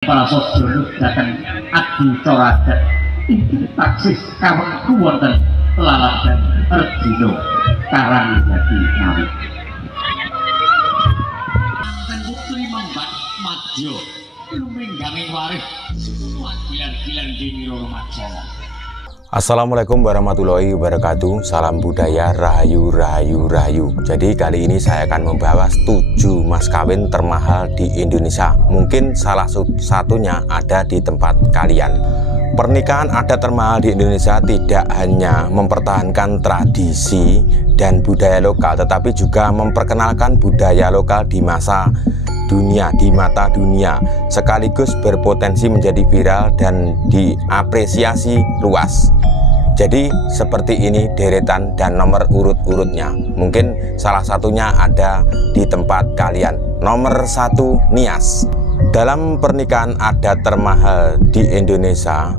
para sedulur datang adi coradat taksis kawenku wonten laladan Arjuna karang dadi nawi putri Membak Madya luminggange waris gilan-gilan dini loro Majala. Assalamualaikum warahmatullahi wabarakatuh. Salam budaya, rahayu, rahayu, rahayu. Jadi kali ini saya akan membawa 7 mas kawin termahal di Indonesia. Mungkin salah satunya ada di tempat kalian. Pernikahan adat termahal di Indonesia tidak hanya mempertahankan tradisi dan budaya lokal, tetapi juga memperkenalkan budaya lokal di masa dunia, di mata dunia, sekaligus berpotensi menjadi viral dan diapresiasi luas. Jadi seperti ini deretan dan nomor urut-urutnya. Mungkin salah satunya ada di tempat kalian. Nomor 1, nias. Dalam pernikahan adat termahal di Indonesia,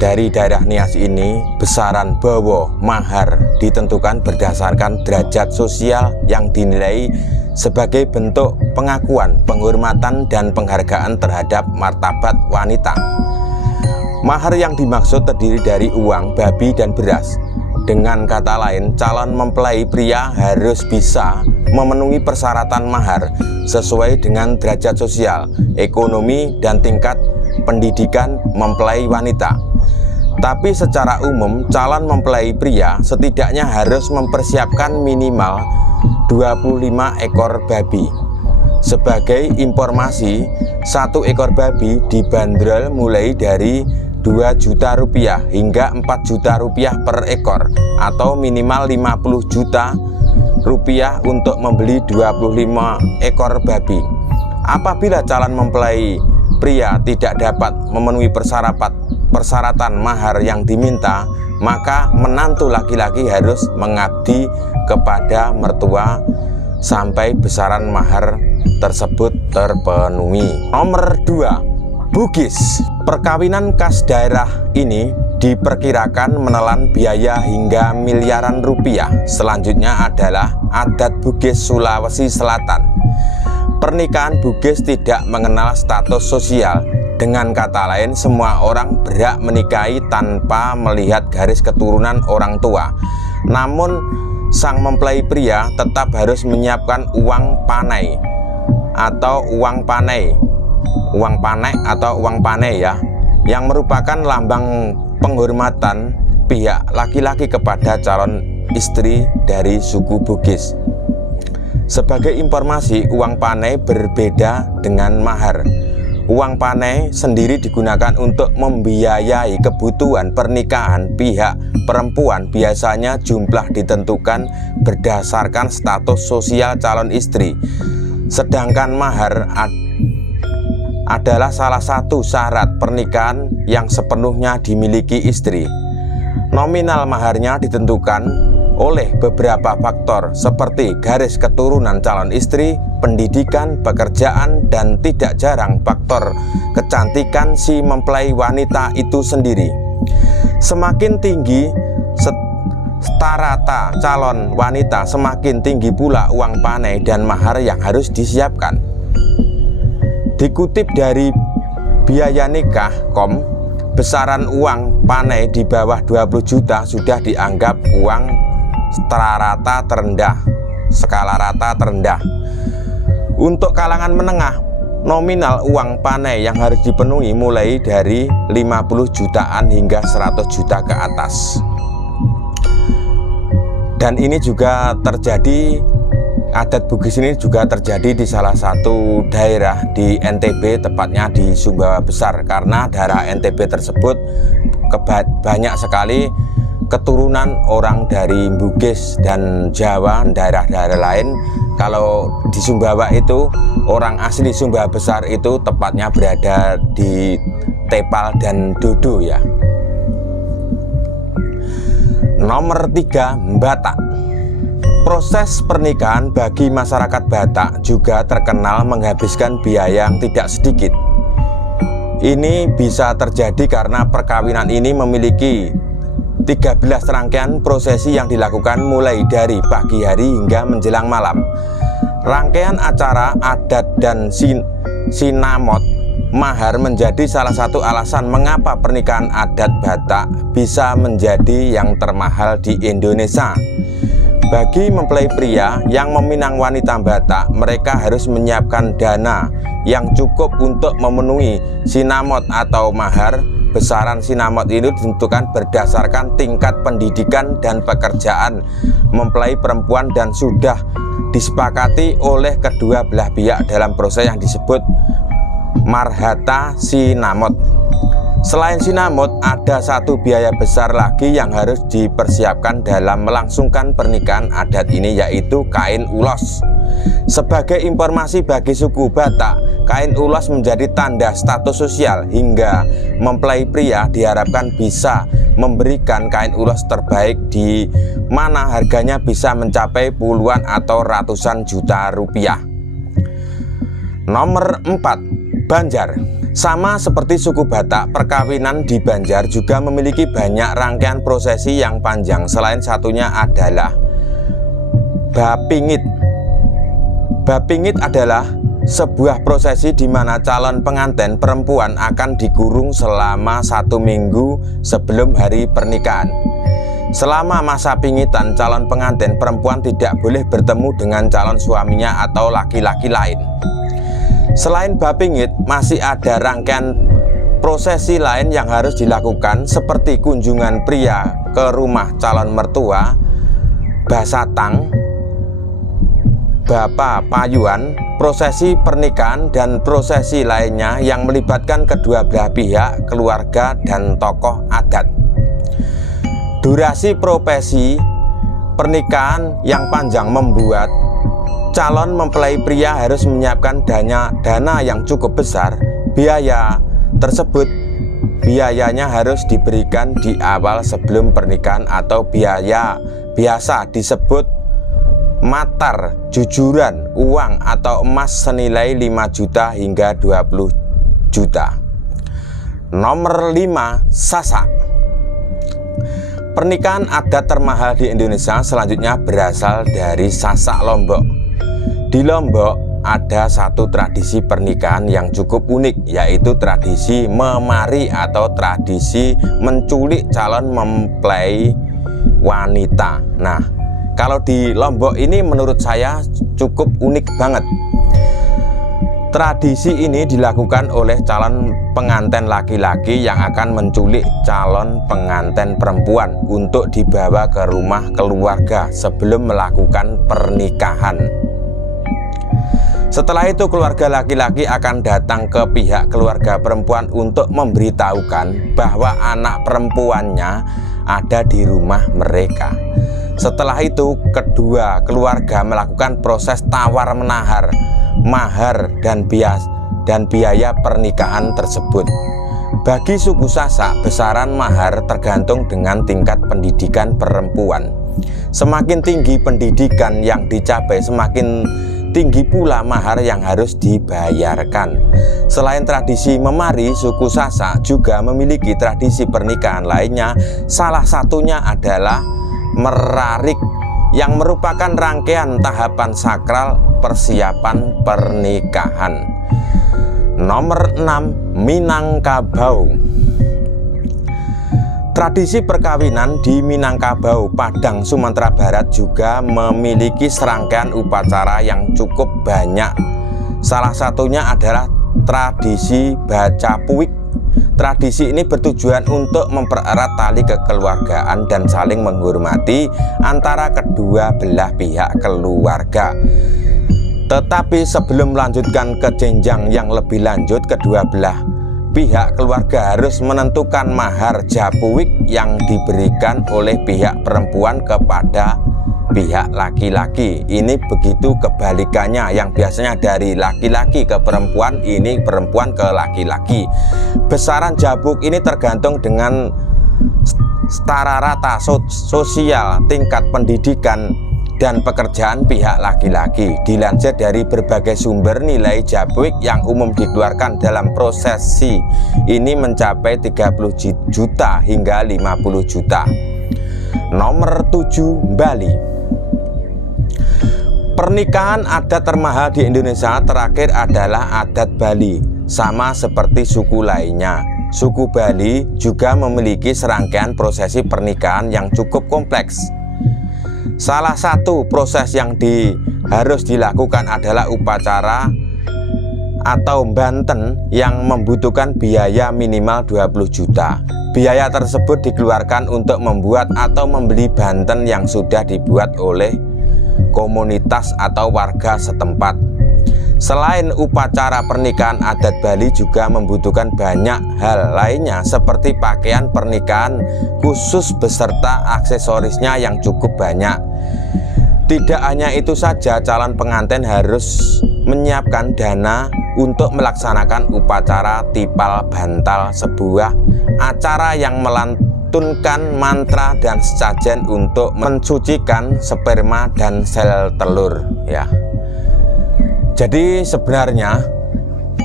dari daerah Nias ini, besaran bawa mahar ditentukan berdasarkan derajat sosial yang dinilai sebagai bentuk pengakuan, penghormatan, dan penghargaan terhadap martabat wanita. Mahar yang dimaksud terdiri dari uang, babi, dan beras. Dengan kata lain, calon mempelai pria harus bisa memenuhi persyaratan mahar sesuai dengan derajat sosial, ekonomi, dan tingkat pendidikan mempelai wanita. Tapi secara umum, calon mempelai pria setidaknya harus mempersiapkan minimal 25 ekor babi. Sebagai informasi, 1 ekor babi dibanderol mulai dari 2 juta rupiah hingga 4 juta rupiah per ekor, atau minimal 50 juta rupiah untuk membeli 25 ekor babi. Apabila calon mempelai pria tidak dapat memenuhi persyaratan mahar yang diminta, maka menantu laki-laki harus mengabdi kepada mertua sampai besaran mahar tersebut terpenuhi. Nomor 2, bugis. Perkawinan khas daerah ini diperkirakan menelan biaya hingga miliaran rupiah. Selanjutnya adalah adat Bugis Sulawesi Selatan. Pernikahan Bugis tidak mengenal status sosial. Dengan kata lain, semua orang berhak menikahi tanpa melihat garis keturunan orang tua. Namun, sang mempelai pria tetap harus menyiapkan uang panai atau uang panai atau uang panai ya, yang merupakan lambang penghormatan pihak laki-laki kepada calon istri dari suku Bugis. Sebagai informasi, uang panai berbeda dengan mahar. Uang panai sendiri digunakan untuk membiayai kebutuhan pernikahan pihak perempuan. Biasanya jumlah ditentukan berdasarkan status sosial calon istri. Sedangkan mahar adalah salah satu syarat pernikahan yang sepenuhnya dimiliki istri. Nominal maharnya ditentukan oleh beberapa faktor seperti garis keturunan calon istri, pendidikan, pekerjaan, dan tidak jarang faktor kecantikan si mempelai wanita itu sendiri. Semakin tinggi strata calon wanita, semakin tinggi pula uang panai dan mahar yang harus disiapkan. Dikutip dari biayanikah.com, besaran uang panai di bawah 20 juta sudah dianggap uang skala rata terendah. Untuk kalangan menengah, nominal uang panai yang harus dipenuhi mulai dari 50 jutaan hingga 100 juta ke atas. Dan ini juga terjadi, adat Bugis ini juga terjadi di salah satu daerah di NTB, tepatnya di Sumbawa Besar, karena daerah NTB tersebut banyak sekali keturunan orang dari Bugis dan Jawa dan daerah-daerah lain. Kalau di Sumbawa itu, orang asli Sumbawa Besar itu tepatnya berada di Tepal dan Dodo ya. Nomor 3, Batak. Proses pernikahan bagi masyarakat Batak juga terkenal menghabiskan biaya yang tidak sedikit. Ini bisa terjadi karena perkawinan ini memiliki 13 rangkaian prosesi yang dilakukan mulai dari pagi hari hingga menjelang malam. Rangkaian acara adat dan sinamot mahar menjadi salah satu alasan mengapa pernikahan adat Batak bisa menjadi yang termahal di Indonesia. Bagi mempelai pria yang meminang wanita Batak, mereka harus menyiapkan dana yang cukup untuk memenuhi sinamot atau mahar. Besaran sinamot ini ditentukan berdasarkan tingkat pendidikan dan pekerjaan mempelai perempuan dan sudah disepakati oleh kedua belah pihak dalam proses yang disebut marhata sinamot. Selain sinamot, ada satu biaya besar lagi yang harus dipersiapkan dalam melangsungkan pernikahan adat ini, yaitu kain ulos. Sebagai informasi bagi suku Batak, kain ulos menjadi tanda status sosial hingga mempelai pria diharapkan bisa memberikan kain ulos terbaik di mana harganya bisa mencapai puluhan atau ratusan juta rupiah. Nomor 4, Banjar. Sama seperti suku Batak, perkawinan di Banjar juga memiliki banyak rangkaian prosesi yang panjang. Selain satunya adalah Bapingit. Bapingit adalah sebuah prosesi di mana calon pengantin perempuan akan dikurung selama 1 minggu sebelum hari pernikahan. Selama masa pingitan, calon pengantin perempuan tidak boleh bertemu dengan calon suaminya atau laki-laki lain. Selain bapingit, masih ada rangkaian prosesi lain yang harus dilakukan seperti kunjungan pria ke rumah calon mertua, basatang, bapa payuan, prosesi pernikahan, dan prosesi lainnya yang melibatkan kedua belah pihak, keluarga, dan tokoh adat. Durasi prosesi pernikahan yang panjang membuat calon mempelai pria harus menyiapkan dana yang cukup besar. Biaya tersebut biayanya harus diberikan di awal sebelum pernikahan atau biaya biasa disebut matar, jujuran, uang atau emas senilai 5 juta hingga 20 juta. Nomor 5, Sasak. Pernikahan adat termahal di Indonesia selanjutnya berasal dari Sasak Lombok. Di Lombok ada satu tradisi pernikahan yang cukup unik, yaitu tradisi memari atau tradisi menculik calon mempelai wanita. Nah, kalau di Lombok ini menurut saya cukup unik banget. Tradisi ini dilakukan oleh calon pengantin laki-laki yang akan menculik calon pengantin perempuan untuk dibawa ke rumah keluarga sebelum melakukan pernikahan. Setelah itu keluarga laki-laki akan datang ke pihak keluarga perempuan untuk memberitahukan bahwa anak perempuannya ada di rumah mereka. Setelah itu kedua keluarga melakukan proses tawar-menahar, mahar dan biaya pernikahan tersebut. Bagi suku Sasak, besaran mahar tergantung dengan tingkat pendidikan perempuan. Semakin tinggi pendidikan yang dicapai, semakin tinggi pula mahar yang harus dibayarkan. Selain tradisi memari, suku Sasak juga memiliki tradisi pernikahan lainnya. Salah satunya adalah merarik, yang merupakan rangkaian tahapan sakral persiapan pernikahan. Nomor 6, Minangkabau. Tradisi perkawinan di Minangkabau, Padang, Sumatera Barat juga memiliki serangkaian upacara yang cukup banyak. Salah satunya adalah tradisi baca puik. Tradisi ini bertujuan untuk mempererat tali kekeluargaan dan saling menghormati antara kedua belah pihak keluarga. Tetapi sebelum melanjutkan ke jenjang yang lebih lanjut, kedua belah pihak keluarga harus menentukan mahar japuik yang diberikan oleh pihak perempuan kepada pihak laki-laki. Ini begitu kebalikannya, yang biasanya dari laki-laki ke perempuan, ini perempuan ke laki-laki. Besaran jabuk ini tergantung dengan setara rata sosial, tingkat pendidikan dan pekerjaan pihak laki-laki. Dilansir dari berbagai sumber, nilai jabuik yang umum dikeluarkan dalam prosesi ini mencapai 30 juta hingga 50 juta. Nomor 7, Bali. Pernikahan adat termahal di Indonesia terakhir adalah adat Bali. sama seperti suku lainnya. Suku Bali juga memiliki serangkaian prosesi pernikahan yang cukup kompleks. Salah satu proses yang harus dilakukan adalah upacara atau banten yang membutuhkan biaya minimal 20 juta. Biaya tersebut dikeluarkan untuk membuat atau membeli banten yang sudah dibuat oleh komunitas atau warga setempat. Selain upacara pernikahan adat Bali juga membutuhkan banyak hal lainnya seperti pakaian pernikahan khusus beserta aksesorisnya yang cukup banyak. Tidak hanya itu saja, calon pengantin harus menyiapkan dana untuk melaksanakan upacara tipal bantal, sebuah acara yang melantunkan mantra dan sesajen untuk mensucikan sperma dan sel telur ya. Jadi sebenarnya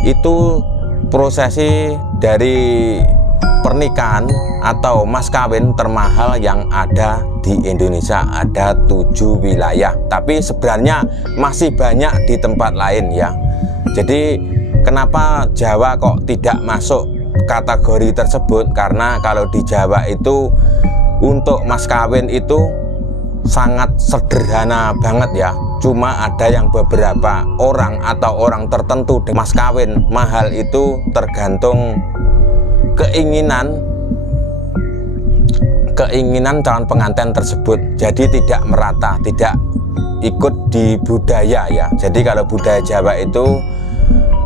itu prosesi dari pernikahan atau mas kawin termahal yang ada di Indonesia. Ada 7 wilayah, tapi sebenarnya masih banyak di tempat lain ya. Jadi kenapa Jawa kok tidak masuk kategori tersebut? Karena kalau di Jawa itu untuk mas kawin itu sangat sederhana banget ya. Cuma ada yang beberapa orang atau orang tertentu mas kawin mahal itu tergantung keinginan calon pengantin tersebut. Jadi tidak merata, tidak ikut di budaya ya. Jadi kalau budaya Jawa itu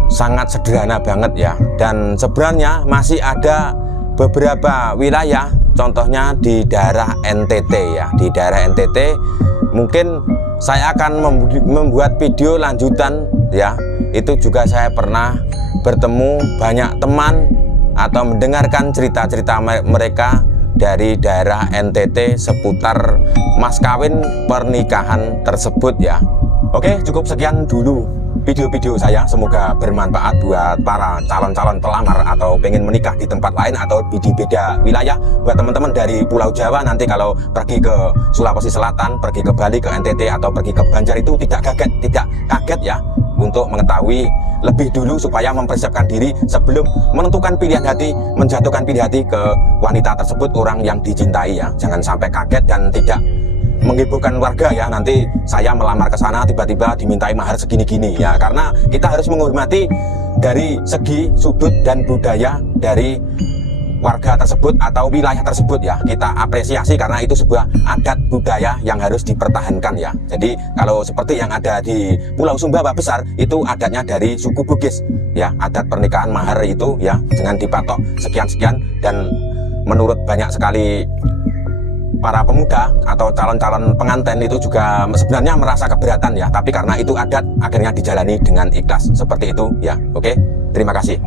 sangat sederhana banget ya. Dan sebenarnya masih ada beberapa wilayah, contohnya di daerah NTT ya. Di daerah NTT mungkin saya akan membuat video lanjutan ya. Itu juga saya pernah bertemu banyak teman atau mendengarkan cerita-cerita mereka dari daerah NTT seputar mas kawin pernikahan tersebut ya. Oke, cukup sekian dulu video-video saya, semoga bermanfaat buat para calon-calon pelamar atau pengen menikah di tempat lain atau di beda wilayah. Buat teman-teman dari Pulau Jawa, nanti kalau pergi ke Sulawesi Selatan, pergi ke Bali, ke NTT atau pergi ke Banjar itu tidak kaget ya, untuk mengetahui lebih dulu supaya mempersiapkan diri sebelum menentukan pilihan hati, menjatuhkan pilihan hati ke wanita tersebut, orang yang dicintai ya. Jangan sampai kaget dan tidak menghebohkan warga ya, nanti saya melamar ke sana tiba-tiba dimintai mahar segini-gini ya. Karena kita harus menghormati dari segi sudut dan budaya dari warga tersebut atau wilayah tersebut ya. Kita apresiasi karena itu sebuah adat budaya yang harus dipertahankan ya. Jadi kalau seperti yang ada di Pulau Sumbawa Besar, itu adatnya dari suku Bugis ya. Adat pernikahan mahar itu ya, jangan dipatok sekian-sekian. Dan menurut banyak sekali para pemuda atau calon-calon pengantin itu juga sebenarnya merasa keberatan ya, tapi karena itu adat akhirnya dijalani dengan ikhlas seperti itu ya. Oke, terima kasih.